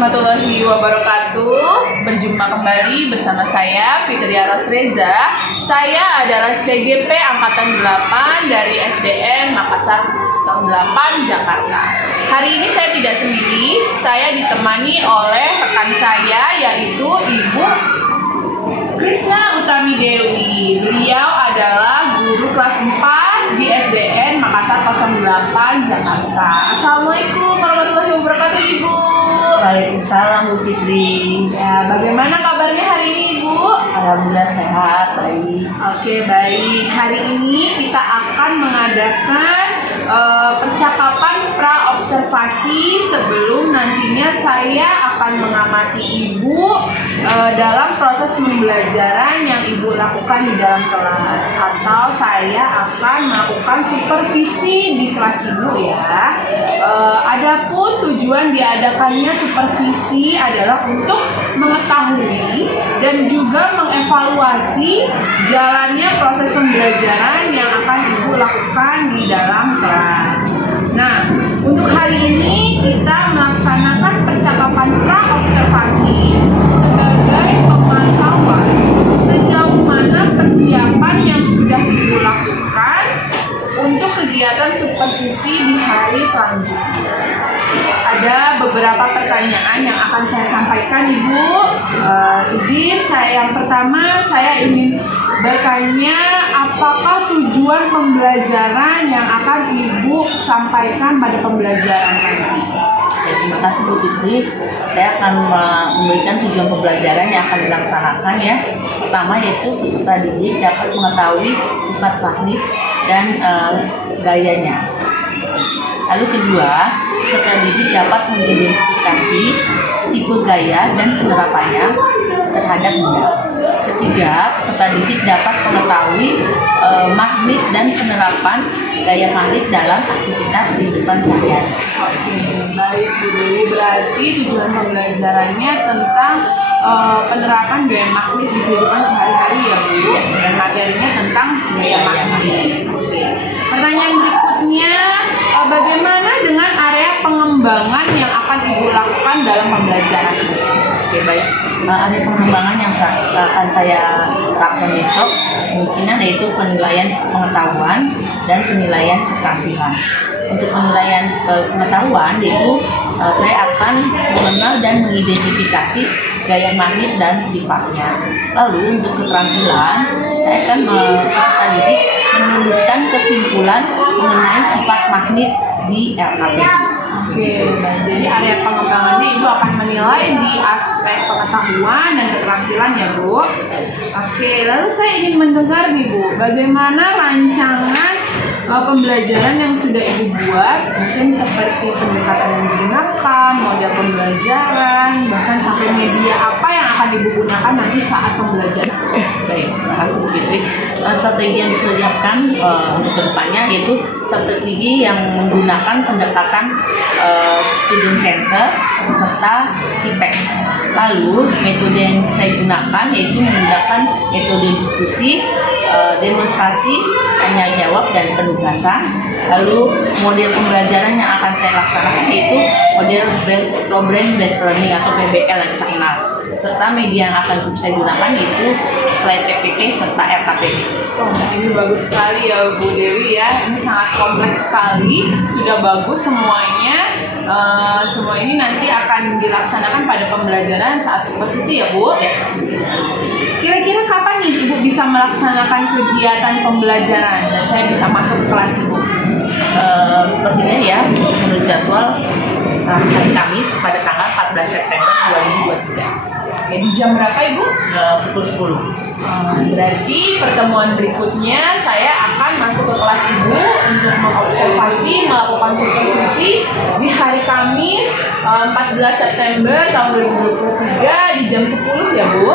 warahmatullahi wabarakatuh. Berjumpa kembali bersama saya Fitria Rosreza. Saya adalah CGP Angkatan 8 dari SDN Makassar 08 Jakarta. Hari ini saya tidak sendiri, saya ditemani oleh rekan saya yaitu Ibu Krisna Utami Dewi. Beliau adalah guru kelas 4 di SDN Makassar 08 Jakarta. Assalamualaikum warahmatullahi wabarakatuh, Ibu. Waalaikumsalam Bu Fitri. Ya, bagaimana kabarnya hari ini, Ibu? Alhamdulillah sehat, baik. Oke, baik. Hari ini kita akan mengadakan percakapan pra-observasi sebelum nantinya saya akan mengamati Ibu dalam proses pembelajaran yang Ibu lakukan di dalam kelas, atau saya akan melakukan supervisi di kelas Ibu ya. Adapun tujuan diadakannya supervisi adalah untuk mengetahui dan juga mengevaluasi jalannya proses pembelajaran yang akan Ibu lakukan di dalam kelas. Nah, untuk hari ini kita melaksanakan percakapan pra-observasi sebagai pemantauan sejauh mana persiapan yang sudah Ibu lakukan untuk kegiatan supervisi di hari selanjutnya. Ada beberapa pertanyaan yang akan saya sampaikan, Ibu. Izin saya yang pertama, saya ingin bertanya, apakah tujuan pembelajaran yang akan Ibu sampaikan pada pembelajaran nanti? Terima kasih Bu Fitri. Saya akan memberikan tujuan pembelajaran yang akan dilaksanakan ya. Pertama yaitu peserta didik dapat mengetahui sifat teknik dan gayanya. Lalu kedua, peserta didik dapat mengidentifikasi tipe gaya dan penerapannya terhadap benda. Ketiga, peserta didik dapat mengetahui magnet dan penerapan gaya magnet dalam aktivitas kehidupan sehari-hari. Oke, baik Bu Dewi. Berarti tujuan pembelajarannya tentang penerapan gaya magnet di kehidupan sehari-hari ya Bu, dan materinya tentang gaya magnet. Oke. Pertanyaan berikutnya, bagaimana dengan area pengembangan yang akan Ibu lakukan dalam pembelajaran ini? Oke, baik. Ada pengembangan yang akan saya terapkan besok, kemungkinan yaitu penilaian pengetahuan dan penilaian keterampilan. Untuk penilaian pengetahuan yaitu saya akan mengenal dan mengidentifikasi gaya magnet dan sifatnya. Lalu untuk keterampilan, saya akan peserta didik menuliskan kesimpulan mengenai sifat magnet di LKP. Oke, baik. Jadi area pengembangannya Ibu akan menilai di aspek pengetahuan dan keterampilan ya Bu. Oke, lalu saya ingin mendengar nih Bu, bagaimana rancangan pembelajaran yang sudah Ibu buat, mungkin seperti pendekatan yang digunakan, model pembelajaran, bahkan sampai media apa yang akan Ibu gunakan nanti saat pembelajaran. Baik, terima kasih Bu Fitri. Strategi yang disediakan untuk kedepannya yaitu strategi yang menggunakan pendekatan student center serta feedback. Lalu metode yang saya gunakan yaitu menggunakan metode diskusi, demonstrasi, tanya jawab dan penugasan. Lalu model pembelajaran yang akan saya laksanakan yaitu model problem based learning atau PBL yang kita kenal. Serta media yang akan saya gunakan yaitu slide PPT serta RKP. Oh, ini bagus sekali ya Bu Dewi ya. Ini sangat kompleks sekali, sudah bagus semuanya. Semua ini nanti akan dilaksanakan pada pembelajaran saat supervisi ya Bu. Kira-kira kapan nih Ibu bisa melaksanakan kegiatan pembelajaran dan saya bisa masuk ke kelas Ibu? Sepertinya ya, menurut jadwal hari Kamis pada tanggal 14 September 2023. Oke, di jam berapa Ibu? Pukul 10. Berarti pertemuan berikutnya saya akan masuk ke kelas Ibu untuk mengobservasi, melakukan supervisi di hari Kamis 14 September tahun 2023 di jam 10 ya Bu?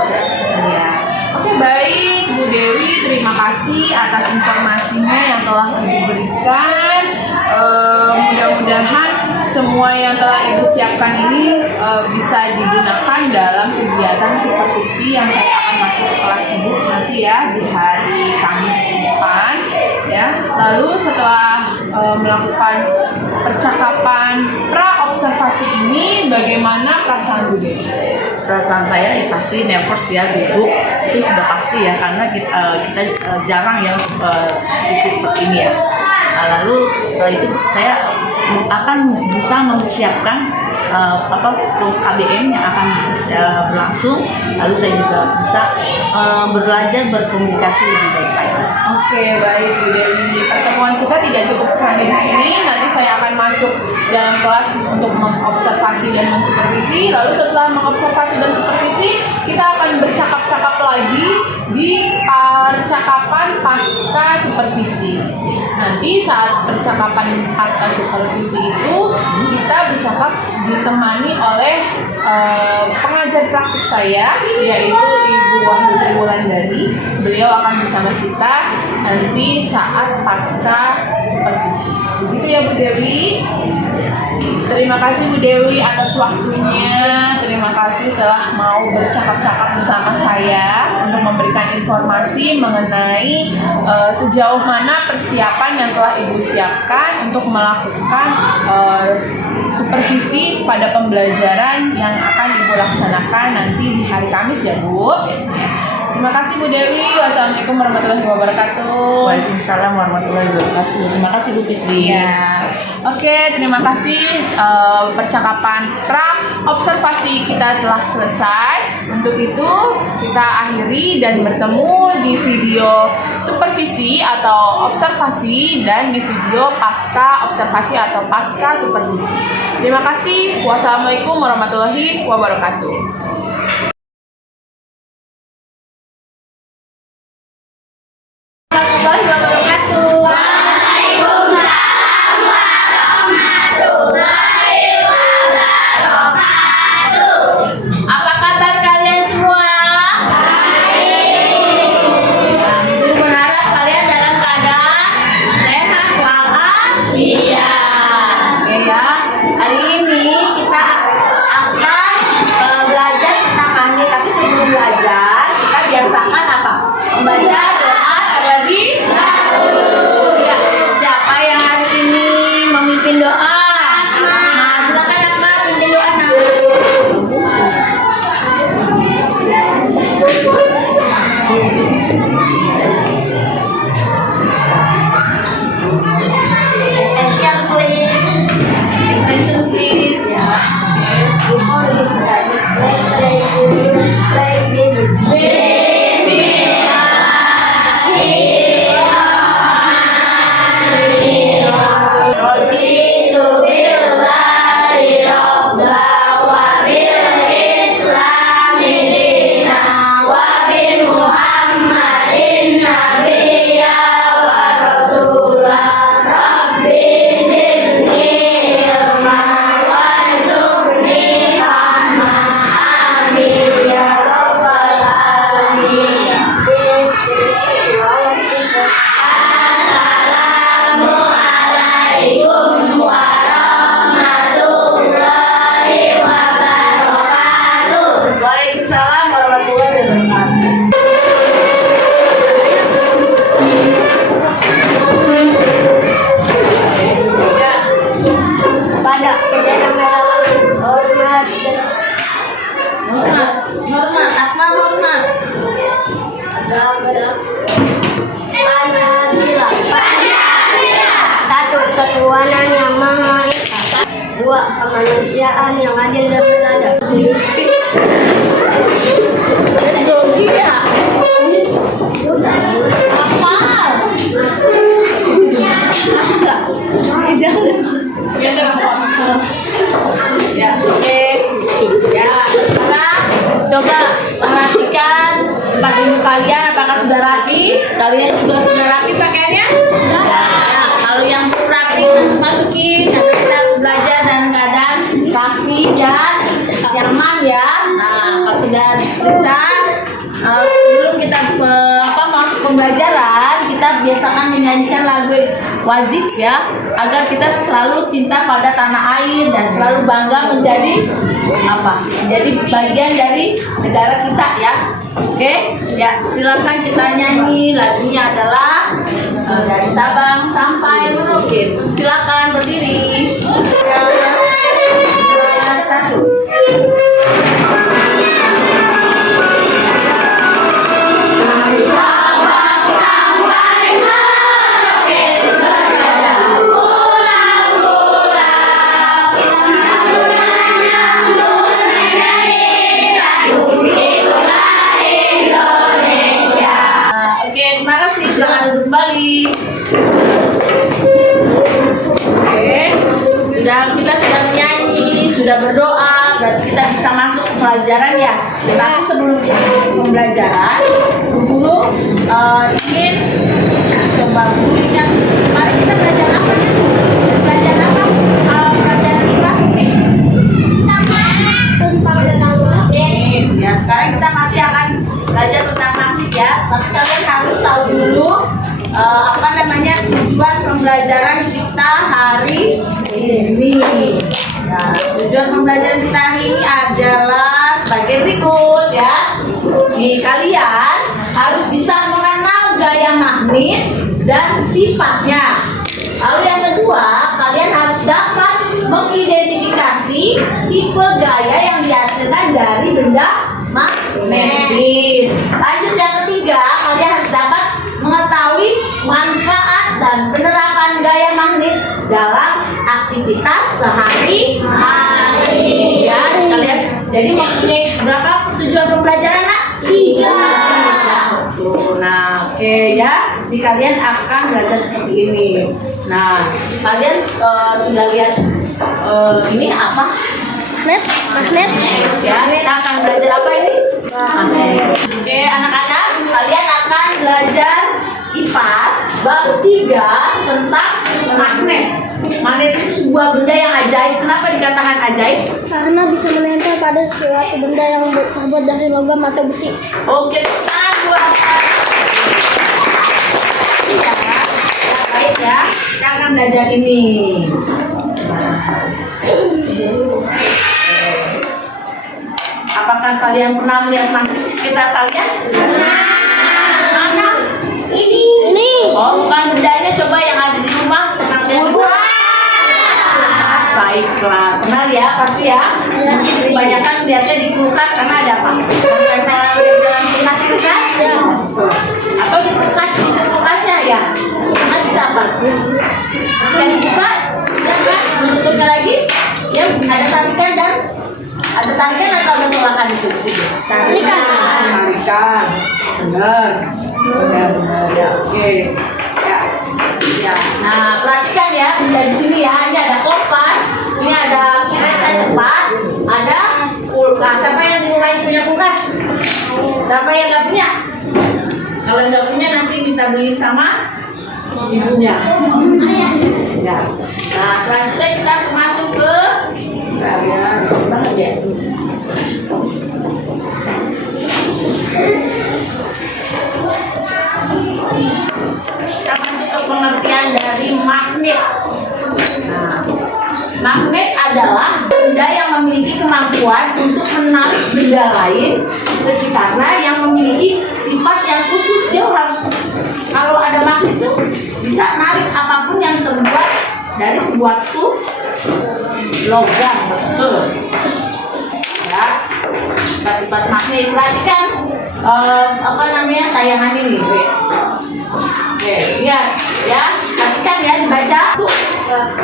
Iya. Oke, baik Bu Dewi, terima kasih atas informasinya yang telah Ibu berikan. Mudah-mudahan semua yang telah Ibu siapkan ini bisa digunakan dalam kegiatan supervisi yang saya akan masuk ke kelas Ibu nanti ya di hari Kamis depan. ya. Lalu setelah melakukan percakapan pra observasi ini, bagaimana perasaan Bu Dewi? Perasaan saya ya pasti nervous ya, duduk itu sudah pasti ya, karena kita jarang yang supervisi seperti ini ya. Lalu setelah itu saya akan berusaha mempersiapkan KBM yang akan berlangsung, lalu saya juga bisa belajar berkomunikasi lebih baik lagi. Oke, baik Bu Dewi. Pertemuan kita tidak cukup sampai di sini. Nanti saya akan masuk dalam kelas untuk mengobservasi dan mensupervisi. Lalu setelah mengobservasi dan supervisi, kita akan bercakap-cakap lagi di percakapan pasca supervisi. Nanti saat percakapan pasca supervisi itu, kita bercakap ditemani oleh pengajar praktik saya, yaitu Ibu Wahyu Triwulandari. Beliau akan bersama kita nanti saat pasca supervisi. Begitu ya Bu Dewi. Terima kasih Bu Dewi atas waktunya. Terima kasih telah mau bercakap-cakap bersama saya untuk memberikan informasi mengenai sejauh mana persiapan yang telah Ibu siapkan untuk melakukan supervisi pada pembelajaran yang akan Ibu laksanakan nanti di hari Kamis ya Bu. Terima kasih Bu Dewi. Wassalamualaikum warahmatullahi wabarakatuh. Waalaikumsalam warahmatullahi wabarakatuh. Terima kasih Bu Fitri. Ya, oke, terima kasih. Percakapan pra observasi kita telah selesai. Untuk itu kita akhiri dan bertemu di video supervisi atau observasi dan di video pasca observasi atau pasca supervisi. Terima kasih. Wassalamualaikum warahmatullahi wabarakatuh. Apa kabar kalian semua? Ibu berharap kalian dalam keadaan sehat walafiat. Oke ya, hari ini kita akan belajar tentang kami. Tapi sebelum belajar, kita biasakan apa? Membaca doa terlebih dahulu. Ya, siapa yang hari ini memimpin doa? Nah, silakan Akbar pimpin doa. Attention please ya. Waalaikumsalam warahmatullahi wabarakatuh. Pada kejadian hormat Hormat, Akbar hormat. Pancasila. Satu, ketuhanan yang maha esa. Dua, kemanusiaan yang adil dan beradab. Grogi ya? Hafal. Ya, oke. Ya, sekarang coba perhatikan tempat duduk kalian. Apakah sudah rapi? Kalian juga sudah rapi pakaiannya? Ya. Kalau yang belum rapi masukin. Nanti kita harus belajar dalam keadaan rapi dan nyaman ya. Nah, kalau sudah bisa, sebelum kita masuk pembelajaran, kita biasakan menyanyikan lagu wajib ya. agar kita selalu cinta pada tanah air dan selalu bangga menjadi menjadi bagian dari negara kita ya. Oke, ya silakan kita nyanyi. Lagunya adalah dari Sabang sampai Merauke. Silakan berdiri. Satu. Kita sudah menyanyi, sudah berdoa, dan kita bisa masuk ke pelajaran ya. Tapi sebelum pembelajaran, guru ingin coba guru ingat, mari kita belajar apa ya? Belajar apa? Pelajaran IPA? Tentang magnet. Ya, sekarang kita masih akan belajar tentang magnet ya. Tapi kalian harus tahu dulu tujuan pembelajaran kita hari ini. Nah, tujuan pembelajaran kita hari ini adalah sebagai berikut ya. Kalian harus bisa mengenal gaya magnet dan sifatnya. Lalu yang kedua, kalian harus dapat mengidentifikasi tipe gaya yang dihasilkan dari benda magnetis. Lanjut yang ketiga, kalian harus dapat mengetahui manfaat dan penerapan gaya magnet dalam aktivitas sehari-hari. Ya, kalian jadi mempunyai berapa tujuan pembelajaran, Nak? 3. Nah, oke ya. Jadi kalian akan belajar seperti ini. Nah, kalian sudah lihat ini apa? magnet. Ya, kita akan belajar apa ini? Magnet. Oke, anak-anak, kalian akan belajar IPAS bab 3 tentang magnet. Magnet itu sebuah benda yang ajaib. Kenapa dikatakan ajaib? Karena bisa menempel pada suatu benda yang terbuat dari logam atau besi. Oke, buat baik ya. Kita akan belajar ini. Apakah kalian pernah melihat magnet di sekitar kalian? Mana? Ini. Oh, bukan bendanya, coba yang ada di rumah. Pernah lihat? Baiklah, kenal ya, pasti ya. Mungkin kebanyakan lihatnya di kulkas karena ada apa? Karena dalam kulkas itu kan? Ya. Atau di kulkasnya ya? Kan bisa apa? Dan buka, ya kan? Tutupnya lagi. Ya, ada tarikan dan ada tarikan atau ada tolakan itu di sini? Tarikan. Benar. Benar ya. Oke. Ya. Ya. Nah, perhatikan ya, dari sini ya, ini ada kompas, ini ada kereta cepat, ada kulkas. Siapa yang mulai punya kulkas? Siapa yang nggak punya? Kalau nggak punya nanti minta beli sama ibunya. Ya. Nah, selanjutnya kita masuk ke banget ya. Kita masuk ke pengertian dari magnet. Nah, magnet adalah benda yang memiliki kemampuan untuk menarik benda lain sekitarnya yang memiliki sifat yang khusus. Dia harus, kalau ada magnet itu bisa narik apapun yang terbuat dari sebuah logam. Betul. Ya, sifat magnet. Perhatikan tayangan ini. Oke, lihat ya, perhatikan ya, dibaca.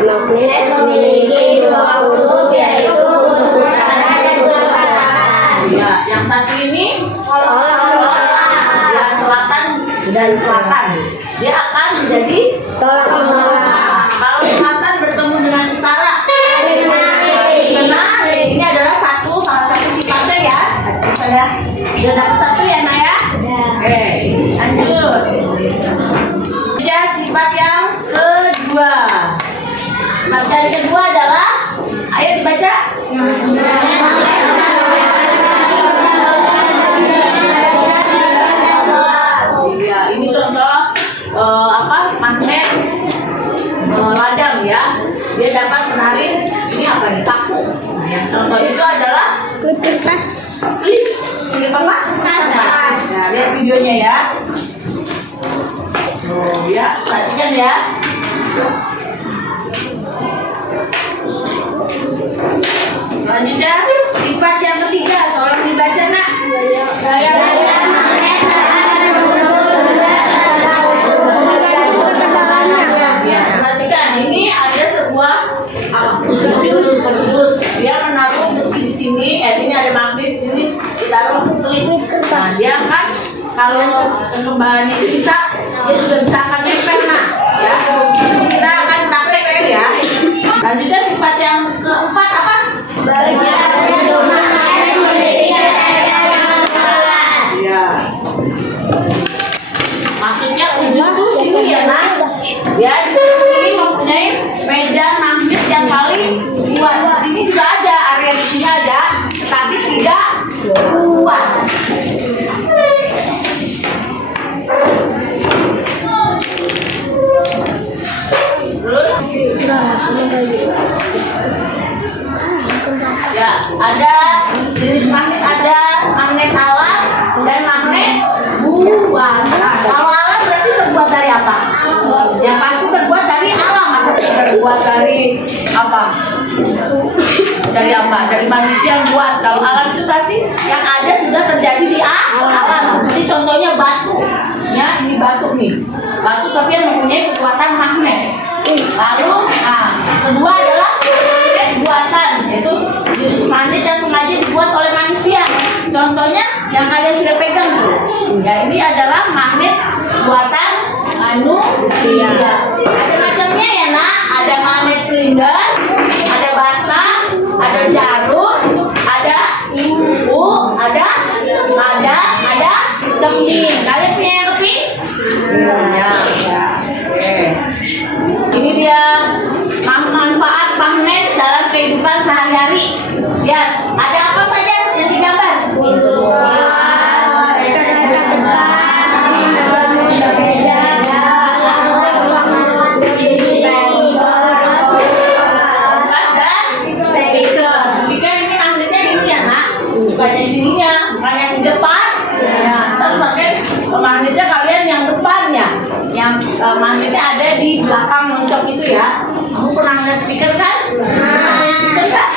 Magnet memiliki 2 kutub, yaitu kutub utara dan kutub selatan. Ya, yang satu ini ya, selatan dan selatan. Dia akan menjadi tolak utara. Kalau selatan bertemu dengan utara, benar. Ini adalah salah satu sifatnya ya. Sudah dapat satu ya, Naya? Oke, lanjut. Ya, sifat yang kedua. Sifat yang kedua adalah, ayo dibaca. Ya, ini contoh magnet ladang ya. Selanjutnya sifat yang ketiga, tolong dibaca nak. Ya, perhatikan ini ada sebuah kardus. Dia menaruh besi di sini, ini ada magnet di sini, ditaruh klip. Nah, dia kan kalau kembali itu bisa, dia sudah bisa akan nempel nak. Ya, kita akan praktek ya. Lanjutnya sifat yang keempat apa? Ya. Maksudnya ujung tuh sini ya nak. Ya, di sini mempunyai medan magnet yang paling kuat. Di sini juga ada, area di sini ada, tapi tidak kuat. Terus ya, ada jenis magnet, ada magnet alam dan magnet buatan. Kalau alam berarti terbuat dari apa? Ya pasti terbuat dari alam. Masa sih terbuat dari apa? Dari apa? Dari manusia yang buat. Kalau alam itu pasti yang ada sudah terjadi di alam. Seperti contohnya batu. Ya, ini batu nih. Batu tapi yang mempunyai kekuatan magnet. Lalu, kedua adalah magnet buatan, yaitu jenis magnet yang sengaja dibuat oleh manusia. Contohnya yang kalian sudah pegang tuh. Ya, ini adalah magnet buatan manusia. Ada macamnya ya nak. Ada magnet silinder, ada bata, ada jarum, ada imbu, ada keping. Kalian punya yang keping? Ya. Ini dia manfaat magnet dalam kehidupan sehari-hari. Ya, ada apa saja yang digambar? Speaker ini magnetnya ini ya nak, bukan yang sininya, bukan yang di depan. Ya, terus pakai magnetnya kalian yang depannya, yang magnetnya ada di belakang moncong itu ya. Kamu pernah ngeliat speaker kan? Speaker kan?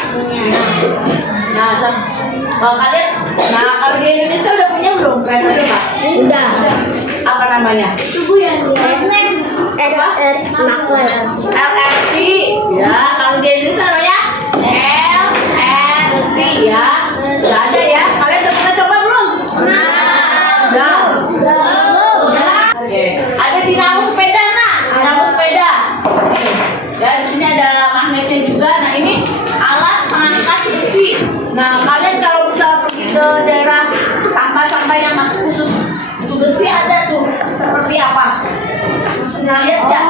Nah, kalau kalian, kalau di Indonesia udah punya belum kereta cepat? Udah. Apa namanya? Tunggu yang LRT. Ya, kalau di Indonesia namanya LRT ya. Udah ada ya. Kalian udah pernah coba belum? Udah. Oke. Ada dinamo sepeda nak. Dinamo sepeda. Oke. Ya, di sini ada magnetnya juga. Nah, ini alat pengangkat besi. Nah, kalian kalau bisa pergi ke daerah sampah-sampah yang khusus untuk besi ada tuh seperti apa? Nah, lihat ya,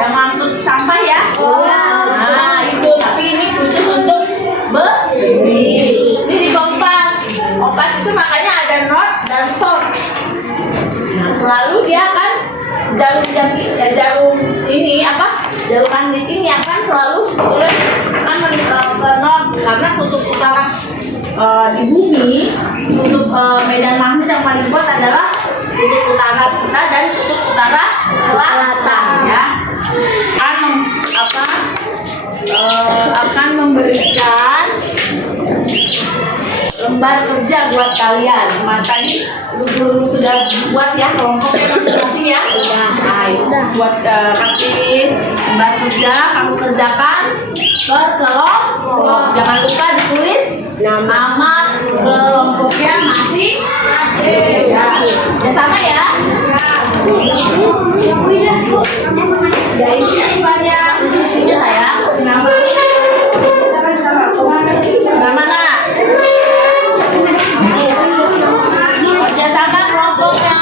yang ngangkut sampah ya. Nah, itu. Tapi ini khusus untuk besi. Ini di kompas. Kompas itu makanya ada north dan south. Nah, selalu dia akan jarum ini apa? Jarum magnet ini akan selalu akan ke north karena kutub utara di bumi, kutub medan magnet yang paling kuat adalah kutub utara kita dan kutub utara selatan ya. Akan memberikan lembar kerja buat kalian. Tadi guru sudah buat ya kelompoknya masing-masing ya. Nah, itu buat kasih lembar kerja, kamu kerjakan per kelompok. Jangan lupa ditulis nama kelompoknya masing. Ya sama ya. Ya ini banyak isinya saya kasih nama. Nama nak. Kerjasama kelompoknya,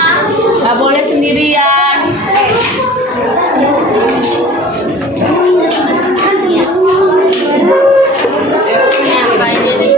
nggak boleh sendirian. Ini apa ini?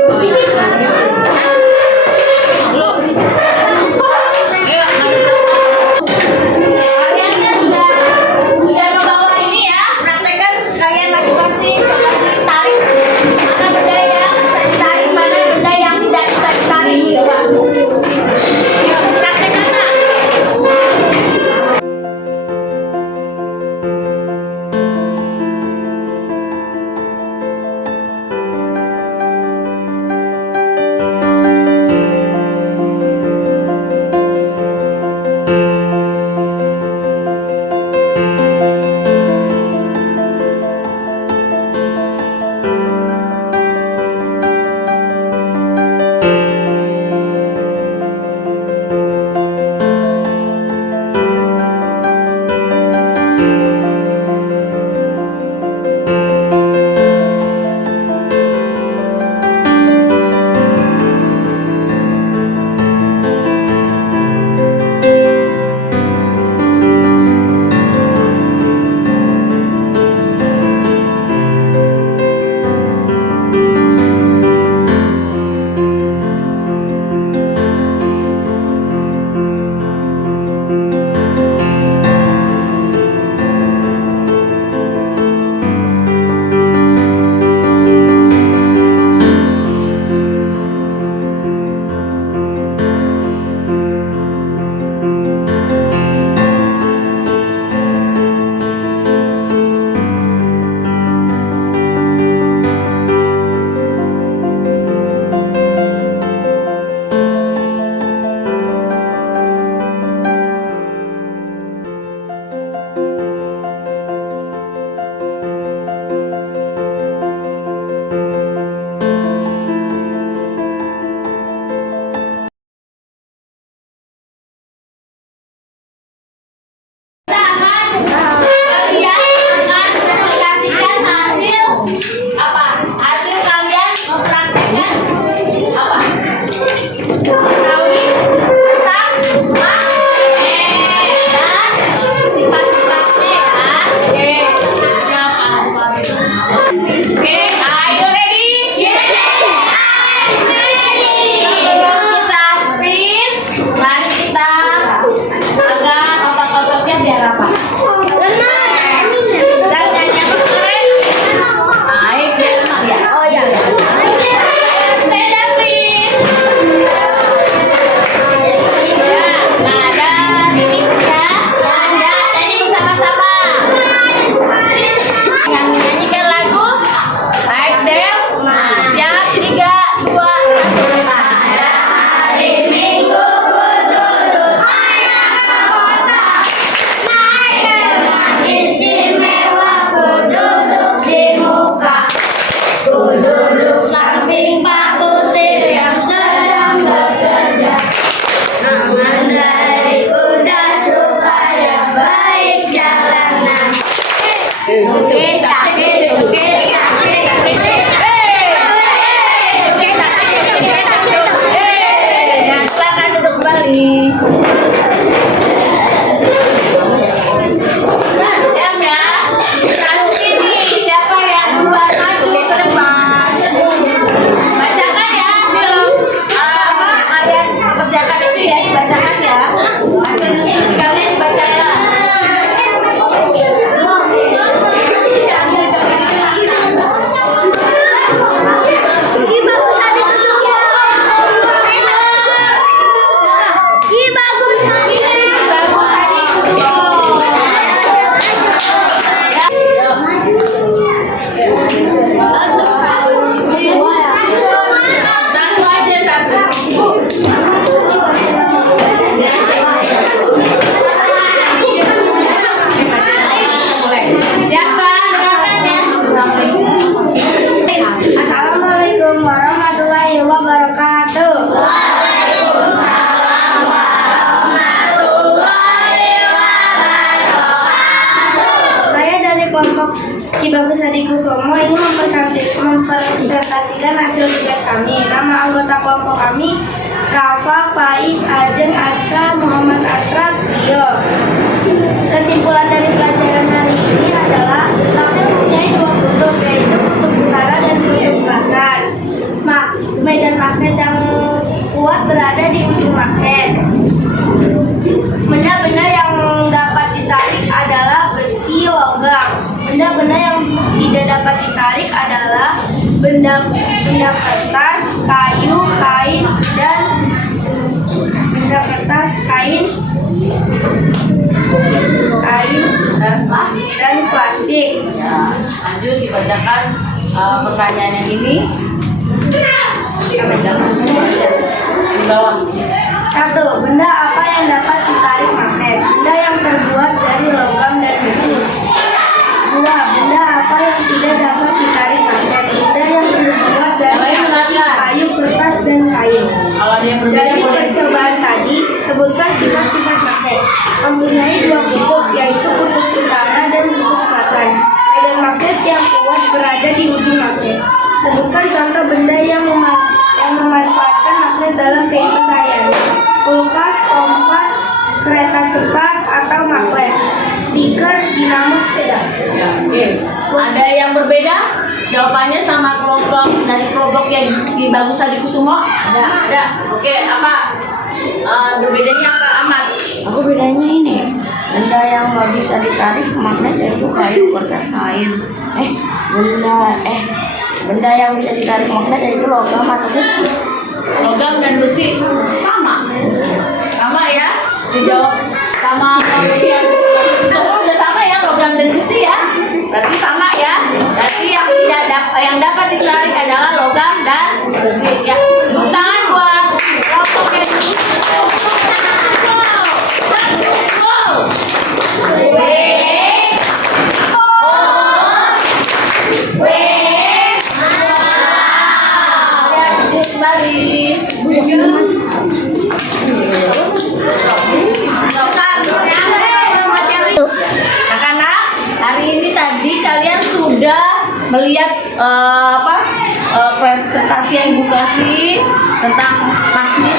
mengetahui tentang magnet dan sifat-sifatnya ya. Oke, ya Pak. Oke, are you ready? Sebelum kita sprint, mari kita agak otot-ototnya biar apa? Dan nyanyi yang keren. Naik biar lemah ya. Oh ya. Stand up please. Ya, ada ini ya. Ya, nyanyi bersama-sama. Yang menyanyikan lagu Like Them. Siap, 3, 2, 1. Hari Minggu ku duduk ayah ke kota, naik kereta istimewa, ku duduk di muka, ku duduk samping Pak Kusir yang sedang bekerja, mengendarai kuda supaya baik jalanan. Ya, silakan duduk kembali. Siap ya? Lalu ini siapa yang duluan maju ke depan? Bacakan ya hasil apa kalian kerjakan itu ya, dibacakan ya. Hasil nulis kalian bacakan. Satu aja satu. Mulai. Siapa? Dengarkan ya. Assalamualaikum warahmatullahi wabarakatuh. Saya dari kelompok Ki Bagus Hadi Kusumo ini mempresentasikan hasil tugas kami. Nama anggota kelompok kami Rafa, Faiz, Ajen, Asra, Muhammad Asraf, Zio. Kesimpulan dari pelajaran hari ini adalah magnet mempunyai dua kutub, yaitu kutub utara dan kutub selatan. Medan magnet yang kuat berada di ujung magnet. Benda-benda yang dapat ditarik adalah besi, logam. Benda-benda yang tidak dapat ditarik adalah benda kertas, kayu, kain, dan benda kertas, kain, dan plastik. Ya, lanjut dibacakan pertanyaan yang ini. Dibacakan di bawah. 1. Benda apa yang dapat ditarik magnet? Benda yang terbuat dari logam dan besi. 2. Benda apa yang tidak dapat ditarik magnet? Benda yang terbuat dari kayu, kertas, dan kayu. Kalau ada yang berbeda Dari boleh. percobaan tadi, sebutkan sifat-sifat magnet. Mempunyai dua kutub, yaitu kutub utara dan kutub selatan. Medan magnet yang kuat berada di ujung magnet. Sebutkan contoh benda yang memanfaatkan magnet dalam kehidupan sehari-hari. Kulkas, kompas, kereta cepat, atau magnet. Speaker, dinamo, sepeda. Ya, oke. Ada yang berbeda? Jawabannya sama kelompok dari kelompok yang di Bagus Hadi Kusumo? Ada. Oke, apa? Berbedanya apa, Ahmad? Aku bedanya ini, benda yang nggak bisa ditarik magnet yaitu kayu, kertas, kain. Benda yang bisa ditarik magnet yaitu logam atau besi. Logam dan besi sama. Sama ya? Dijawab sama semua udah sama ya, logam dan besi ya. Berarti sama ya. Berarti yang dapat ditarik adalah logam dan besi ya. Tepuk tangan buat kelompok yang Anak-anak, hari ini tadi kalian sudah melihat presentasi yang Ibu kasih tentang magnet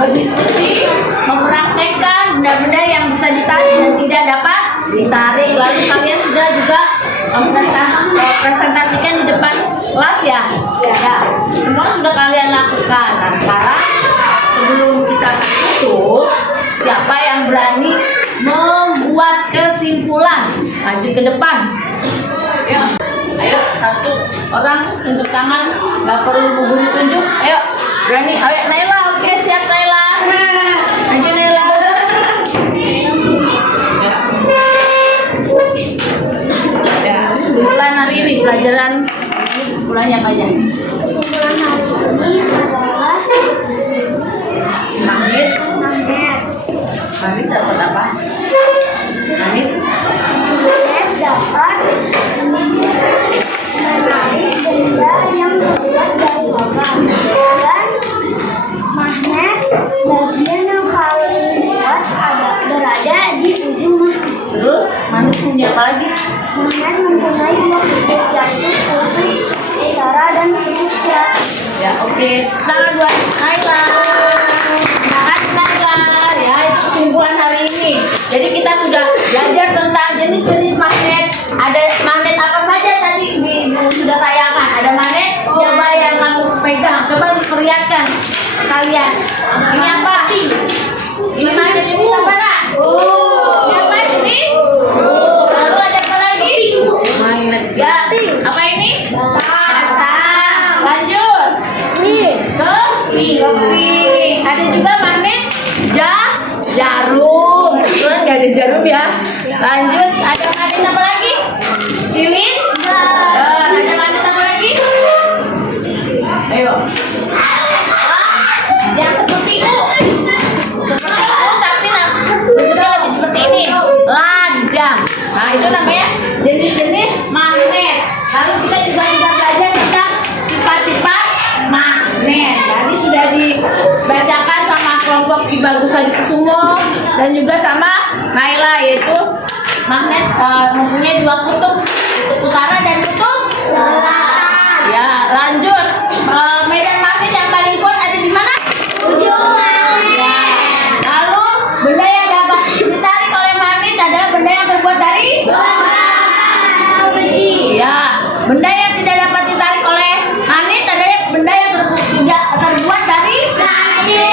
berdiskusi, mempraktekkan benda-benda yang bisa ditarik dan tidak dapat ditarik. Lalu kalian sudah juga presentasikan di depan kelas ya? Ya, semua sudah kalian lakukan. Nah sekarang sebelum kita tutup, siapa yang berani membuat kesimpulan? Maju ke depan. Ayo, satu orang tunjuk tangan, nggak perlu bu guru tunjuk. Ayo, berani. Ayo, Naila. Oke, siap Naila. Maju Naila. Ya, kesimpulan hari ini pelajaran ini kesimpulannya apa aja? Kesimpulan hari ini adalah Magnet. magnet. Magnet dapat apa? Magnet. Magnet dapat menarik benda yang terbuat dari logam, dan magnet bagian yang paling luas berada di ujung magnet. Terus magnet punya apa lagi? Magnet mempunyai dua kutub, yaitu kutub utara dan kutub selatan. Ya, oke. Tangan buat Naila. Tangan Naila. Ya, itu kesimpulan hari ini. Jadi kita sudah belajar tentang jenis-jenis magnet. Ada magnet apa saja tadi sudah tayangkan. Ada magnet coba yang kamu pegang. Coba diperlihatkan kalian. Ini apa? Ini magnet ini apa nak? Ini apa ini? Lalu ada apa lagi? Magnet. Ya, apa ini? Lanjut. Kopi. Ada juga magnet jarum. Kebetulan nggak ada jarum ya. Lanjut. Ada magnet apa lagi? Silin. Ada magnet apa lagi? Ayo. Yang seperti itu. Seperti itu tapi bentuknya lebih seperti ini. Ladang. Nah itu namanya jenis-jenis magnet. Lalu kita juga sudah belajar tentang sifat-sifat magnet. Tadi sudah dibacakan sama kelompok Ibagus Hadikusumo dan juga sama Naila, yaitu magnet mempunyai dua kutub utara dan kutub selatan. Ya, lanjut. Medan magnet yang paling kuat ada di mana? Ujung magnet. Ya. Lalu benda yang dapat ditarik oleh magnet adalah benda yang terbuat dari ya, benda yang tidak dapat ditarik oleh magnet adalah benda yang tidak terbuat dari ya,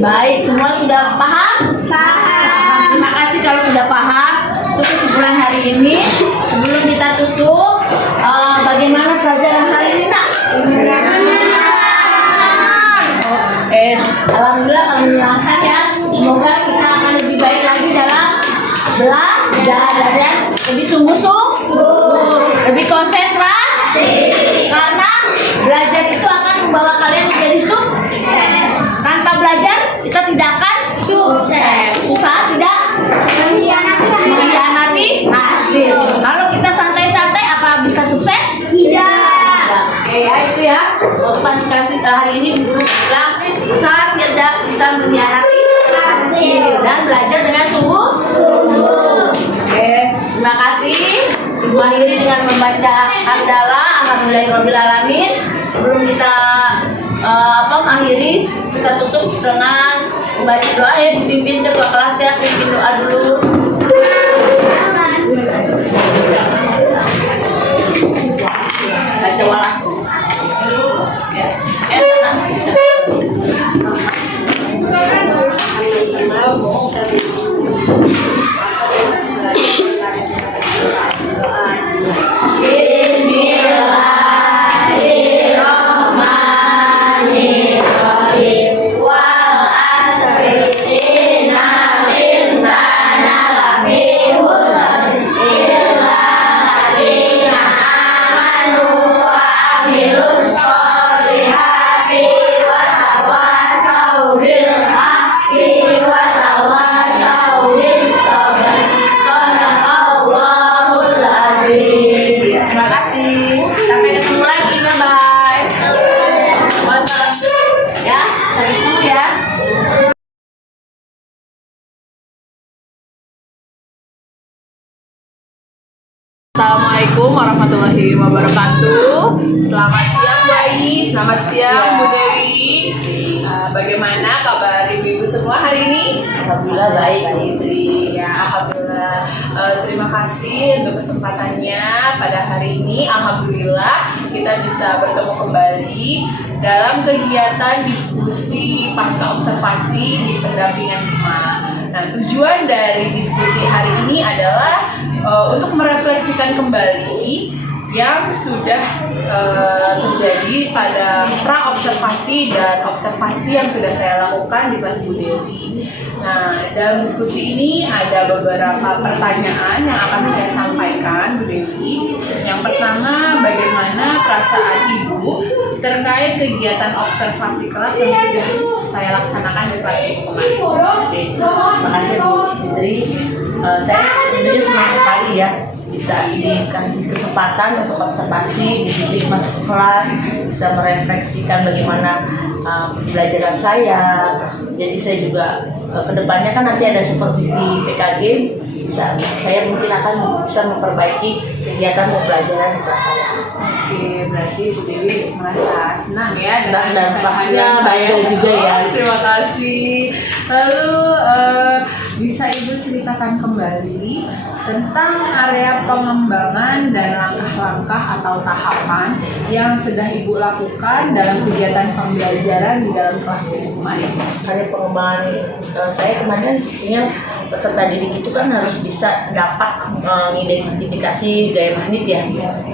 baik. Semua sudah paham? Paham. Terima kasih kalau sudah paham. Itu kesimpulan hari ini. Sebelum kita tutup, bagaimana pelajaran hari ini nak? Alhamdulillah kami menyenangkan ya. Semoga kita akan lebih baik lagi dalam belajar dan lebih sungguh-sungguh, lebih konsentrasi. Karena belajar itu akan membawa kalian menjadi sukses. Tanpa belajar kita tidak akan sukses. Usaha tidak mengkhianati hasil. Kalau kita santai-santai apa bisa sukses? Tidak. Oke ya, itu ya. Pas kasih hari ini guru bilang usaha tidak bisa mengkhianati hasil dan belajar dengan sungguh-sungguh. Oke, terima kasih. Ibu akhiri dengan membaca hamdalah alhamdulillahirabbil alamin. Sebelum kita akhiri, kita tutup dengan membaca doa ya. Dipimpin ketua kelas ya, pimpin doa dulu. Baca langsung. Ya. Terima kasih. Sampai ketemu lagi. Bye bye. Ya, sampai ketemu ya. Assalamualaikum warahmatullahi wabarakatuh. Selamat siang pagi, selamat siang Bu Dewi. Bagaimana kabar ibu-ibu semua hari ini? Alhamdulillah baik, Bu Fitri. Ya, alhamdulillah. Terima kasih untuk kesempatannya pada hari ini. Alhamdulillah kita bisa bertemu kembali dalam kegiatan diskusi pasca observasi di pendampingan Kemah. Nah, tujuan dari diskusi hari ini adalah untuk merefleksikan kembali yang sudah terjadi pada pra-observasi dan observasi yang sudah saya lakukan di kelas Bu Dewi. Nah, dalam diskusi ini ada beberapa pertanyaan yang akan saya sampaikan Bu Dewi. Yang pertama, bagaimana perasaan Ibu terkait kegiatan observasi kelas yang sudah saya laksanakan di kelas Ibu kemarin? Oke, terima kasih Bu Fitri. Saya sebenarnya senang sekali ya bisa dikasih kesempatan untuk observasi, dididik masuk ke kelas, bisa merefleksikan bagaimana pembelajaran saya. Jadi saya juga kedepannya kan nanti ada supervisi PKG, saya mungkin akan bisa memperbaiki kegiatan pembelajaran di kelas saya. Oke, berarti Bu Dewi merasa senang ya Senang dengan dan bisa pastinya hadir saya. bangga juga ya. Terima kasih. Lalu bisa Ibu ceritakan kembali tentang area pengembangan dan langkah-langkah atau tahapan yang sudah Ibu lakukan dalam kegiatan pembelajaran di dalam kelas ini kemarin? Area pengembangan saya kemarin sebenarnya peserta didik itu kan harus bisa dapat mengidentifikasi gaya magnet ya,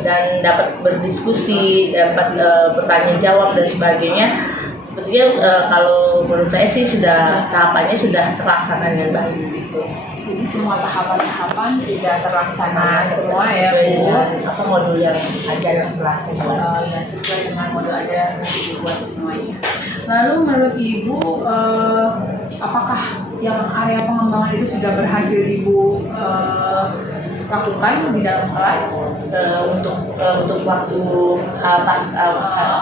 dan dapat berdiskusi, dapat bertanya jawab dan sebagainya. Sepertinya kalau menurut saya sih sudah tahapannya sudah terlaksana dengan baik gitu. Jadi semua tahapan-tahapan sudah terlaksana semua ya Sesuai Bu. dengan apa modul yang ajaran kelasnya. Ya, sesuai dengan modul aja yang dibuat semuanya. Lalu menurut Ibu, apakah yang area pengembangan itu sudah berhasil Ibu lakukan di dalam kelas? Untuk waktu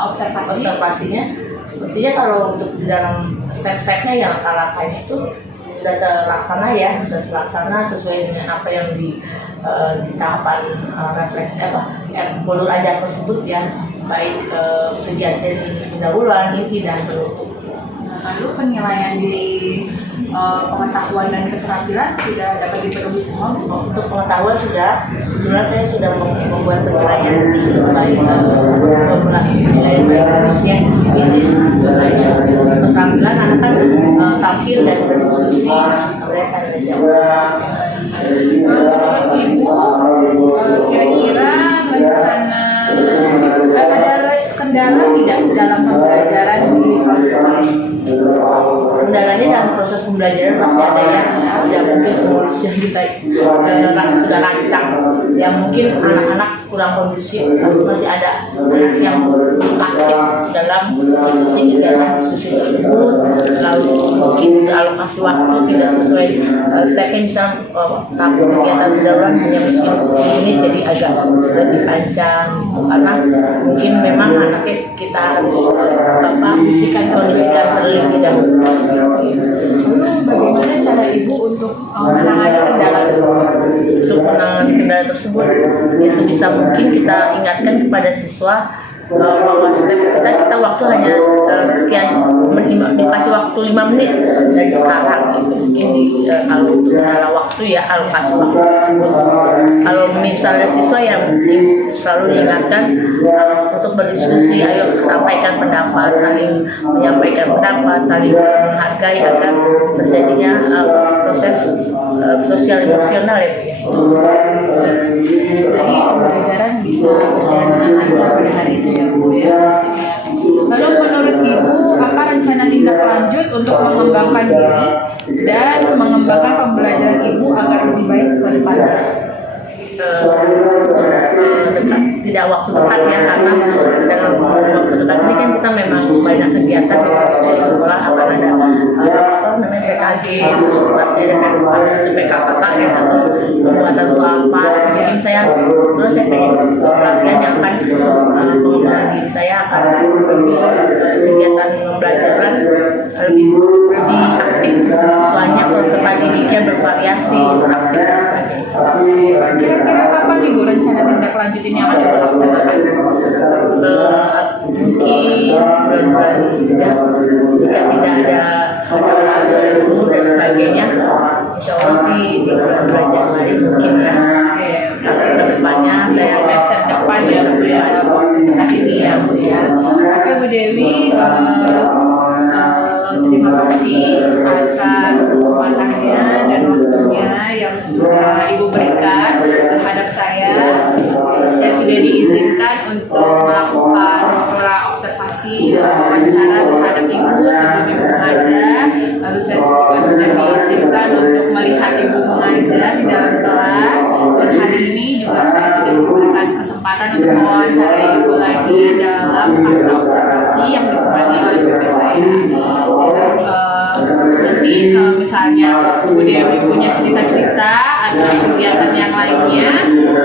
observasinya, sepertinya kalau untuk di dalam step-stepnya yang langkah-langkahnya itu sudah terlaksana sesuai dengan apa yang di tahapan refleksi modul ajar tersebut ya, baik kegiatan pendahuluan, inti dan penutup. Lalu penilaian di pengetahuan dan keterampilan sudah dapat dipenuhi semua Bu? Untuk pengetahuan sudah, kebetulan saya sudah membuat penilaian baik penilaian bagus ya, ISIS keterampilan anak kan tampil dan berdiskusi, mereka ada jawab. Menurut Ibu, kira-kira rencana ada kendala tidak dalam pembelajaran di kelas kemarin? Kendalanya dalam proses pembelajaran pasti ada ya, tidak mungkin semulus yang kita sudah rancang. Ya mungkin anak-anak kurang kondusif, pasti masih ada anak yang aktif dalam kegiatan diskusi tersebut. Lalu mungkin alokasi waktu tidak sesuai stepnya, misalnya kegiatan pendahuluan hanya mungkin 10 menit jadi agak lebih panjang gitu, karena mungkin memang anaknya kita harus kondisikan terlebih dahulu. Lalu bagaimana cara Ibu untuk menangani kendala tersebut? Untuk menangani kendala tersebut, ya sebisa mungkin kita ingatkan kepada siswa bahwa setiap kita waktu hanya sekian, dikasih waktu 5 menit dari sekarang gitu. Mungkin kalau untuk kendala waktu ya alokasi waktu tersebut. Kalau misalnya siswa yang selalu diingatkan untuk berdiskusi, ayo sampaikan pendapat, saling menyampaikan pendapat, saling menghargai agar terjadinya proses sosial emosional ya Bu ya. Jadi pembelajaran bisa berjalan dengan lancar pada hari itu ya Bu ya. Lalu menurut Ibu, apa rencana tindak lanjut untuk mengembangkan diri dan mengembangkan pembelajaran Ibu agar lebih baik ke depannya? Tidak waktu dekat ya, karena dalam waktu dekat ini kan kita memang banyak kegiatan di sekolah, akan ada PKG, terus pasti ada PKKKS atau pembuatan soal pas. Mungkin saya pengen ikut pelatihan yang akan pengembangan diri saya akan lebih kegiatan pembelajaran lebih aktif, siswanya peserta didiknya bervariasi, interaktif dan sebagainya. Kira-kira kapan Ibu rencana tindak lanjut ini akan dilaksanakan? mungkin bulan-bulan ya, jika tidak ada dulu dan sebagainya, insya Allah sih di bulan-bulan Januari mungkin ya. Tapi kedepannya saya Semester depan ya Bu ya, kita ini ya Bu ya. Oke Bu Dewi, terima kasih atas kesempatannya dan waktunya yang sudah Ibu berikan terhadap saya. Saya sudah diizinkan untuk melakukan observasi dan wawancara terhadap Ibu sebelum Ibu mengajar. Lalu saya juga sudah diizinkan untuk melihat Ibu mengajar di dalam kelas. Dan hari ini juga saya sudah diberikan kesempatan untuk mewawancarai Ibu lagi dalam pasca observasi yang ditemani oleh guru saya. Nanti kalau misalnya Bu Dewi punya cerita-cerita atau kegiatan yang lainnya,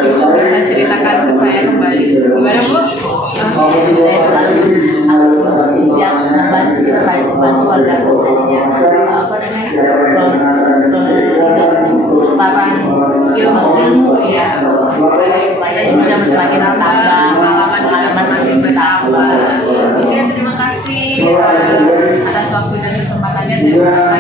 Ibu bisa ceritakan ke saya kembali. Gimana Bu? saya selalu siap membantu, saya membantu agar terjadinya para Ilmu ya, supaya juga semakin bertambah, pengalaman semakin bertambah. Oke, terima kasih atas waktu dan kesempatannya saya ucapkan